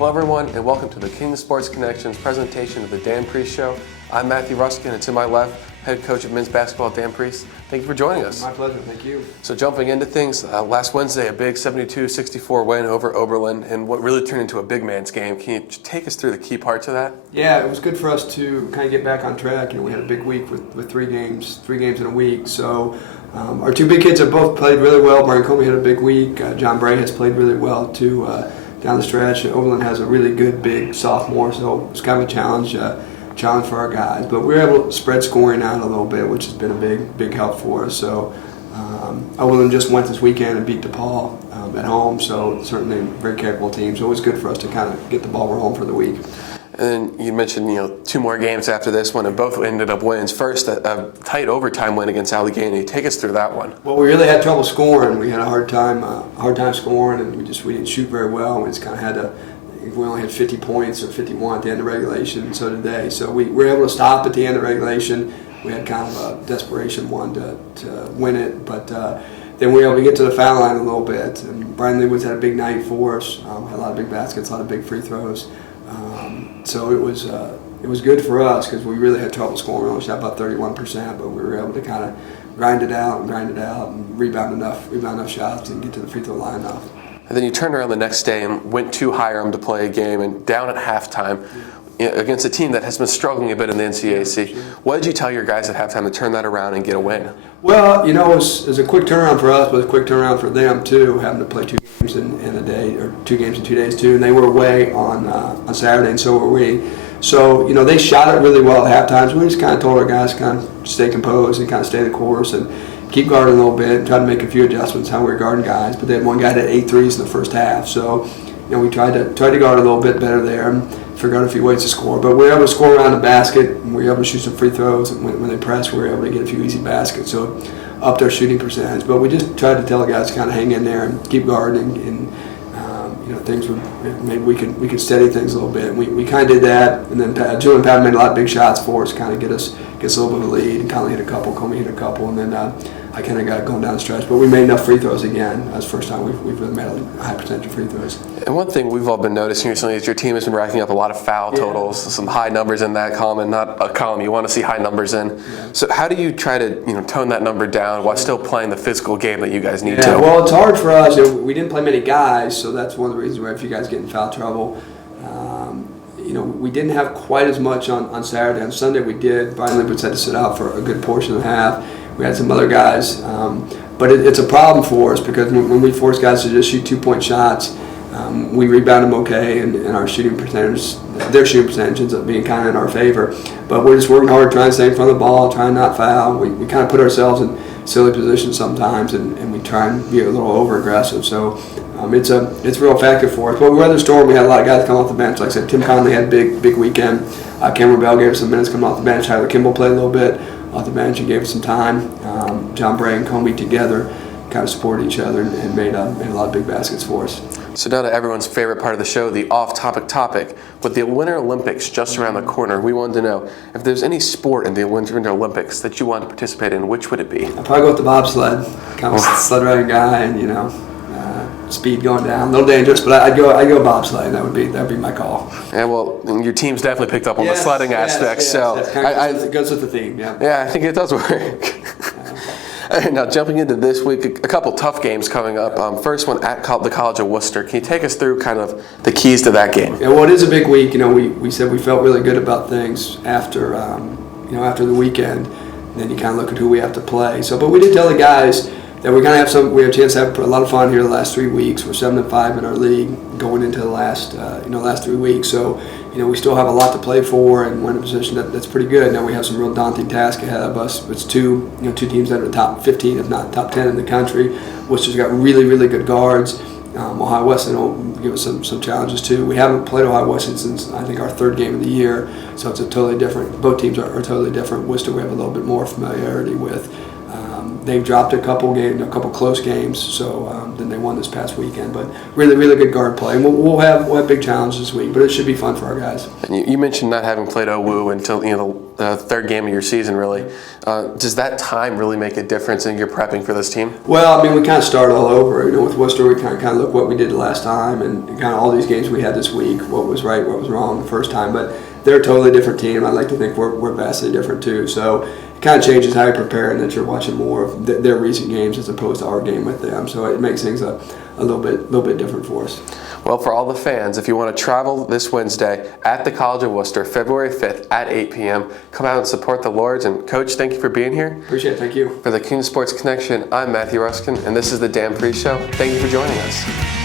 Hello everyone, and welcome to the Kenyon Sports Connections presentation of the Dan Priest Show. I'm Matthew Ruskin, and to my left, head coach of men's basketball, Dan Priest. Thank you for joining us. My pleasure, thank you. So jumping into things, last Wednesday, a big 72-64 win over Oberlin, and what really turned into a big man's game. Can you take us through the key parts of that? Yeah, it was good for us to kind of get back on track. We had a big week with three games in a week. So our two big kids have both played really well. Brian Comey had a big week. John Bray has played really well too. Down the stretch, Oberlin has a really good big sophomore, so it's kind of a challenge for our guys. But we were able to spread scoring out a little bit, which has been a big help for us. So Oberlin just went this weekend and beat DePaul at home, so certainly a very capable team. So it was good for us to kind of get the ball rolling for the week. And then you mentioned, two more games after this one, and both ended up wins. First, a tight overtime win against Allegheny. Take us through that one. Well, we really had trouble scoring. We had a hard time scoring, and we didn't shoot very well. We just kind of had to. We only had 50 points or 51 at the end of regulation, and so did they. So we were able to stop at the end of regulation. We had kind of a desperation one to win it, but then we were able to get to the foul line a little bit. And Brian Leibowitz had a big night for us. Had a lot of big baskets, a lot of big free throws. So it was good for us because we really had trouble scoring. We only shot about 31%, but we were able to kind of grind it out and rebound enough shots and get to the free throw line enough. And then you turned around the next day and went to Hiram to play a game, and down at halftime against a team that has been struggling a bit in the NCAC. What did you tell your guys at halftime to turn that around and get a win? Well, it was a quick turnaround for us, but a quick turnaround for them too, having to play 2 games in a day, or 2 games in 2 days too. And they were away on Saturday, and so were we. So they shot it really well at halftime. So we just kind of told our guys to kind of stay composed and kind of stay the course and keep guarding a little bit, and try to make a few adjustments how we were guarding guys. But they had one guy that had 8 threes in the first half, so we tried to guard a little bit better there and figure out a few ways to score. But we were able to score around the basket, and we were able to shoot some free throws. And when they pressed, we were able to get a few easy baskets, so upped our shooting percentage. But we just tried to tell the guys to kind of hang in there and keep guarding, and things would, maybe we could steady things a little bit. And we kind of did that, and then Julian Patton made a lot of big shots for us, kind of get us a little bit of a lead, and Conley hit a couple, Comey hit a couple, and then I kind of got going down the stretch. But we made enough free throws again. That was the first time we've really made a high percentage of free throws. And one thing we've all been noticing recently is your team has been racking up a lot of foul totals, some high numbers in that column, and not a column you want to see high numbers in. Yeah. So how do you try to tone that number down while still playing the physical game that you guys need to? Well, it's hard for us. We didn't play many guys, so that's one of the reasons we had a few guys get in foul trouble. We didn't have quite as much on Saturday. On Sunday we did. Brian Leibowitz had to sit out for a good portion of the half. We had some other guys. But it's a problem for us because when we force guys to just shoot 2-point shots, we rebound them okay, and our shooting percentage, their shooting percentage ends up being kind of in our favor. But we're just working hard, trying to stay in front of the ball, trying not foul. We kind of put ourselves in silly positions sometimes, and we try and be a little over-aggressive. So it's a real factor for us. But we weathered the storm. We had a lot of guys come off the bench. Like I said, Tim Conley had a big weekend. Cameron Bell gave us some minutes coming off the bench. Tyler Kimball played a little bit off the bench and gave us some time. John Bray and Comey together kind of supported each other and made a lot of big baskets for us. So now to everyone's favorite part of the show, the off-topic topic. With the Winter Olympics just around the corner, we wanted to know if there's any sport in the Winter Olympics that you want to participate in, which would it be? I'd probably go with the bobsled. Kind of a sled riding guy, and speed going down, a little dangerous, but I'd go bobsled. That would be my call. Yeah, well, your team's definitely picked up on the sledding aspect, so it goes with the theme. Yeah, I think it does work. Now, jumping into this week, a couple tough games coming up. First one at the College of Worcester. Can you take us through kind of the keys to that game? Yeah, well, it is a big week. We said we felt really good about things after the weekend. And then you kind of look at who we have to play. So, but we did tell the guys that we have a chance to have a lot of fun here the last 3 weeks. We're 7-5 in our league going into the last 3 weeks. So, we still have a lot to play for, and we're in a position that's pretty good. Now we have some real daunting tasks ahead of us. It's two teams that are top 15, if not top 10 in the country. Worcester's got really, really good guards. Ohio Wesleyan will give us some challenges too. We haven't played Ohio Wesleyan since I think our 3rd game of the year, so it's a totally different. Both teams are totally different. Worcester we have a little bit more familiarity with. They've dropped a couple close games, so then they won this past weekend. But really, really good guard play. And we'll have big challenges this week, but it should be fun for our guys. And you mentioned not having played OWU until the third game of your season, really. Does that time really make a difference in your prepping for this team? Well, I mean, we kind of start all over. With Worcester, we kind of look what we did the last time and kind of all these games we had this week, what was right, what was wrong the first time. But they're a totally different team. I'd like to think we're vastly different too. So it kind of changes how you prepare and that you're watching more of their recent games as opposed to our game with them. So it makes things a little bit different for us. Well, for all the fans, if you want to travel this Wednesday at the College of Worcester, February 5th at 8 p.m., come out and support the Lords. And Coach, thank you for being here. Appreciate it. Thank you. For the King Sports Connection, I'm Matthew Ruskin, and this is the Dan Priest Show. Thank you for joining us.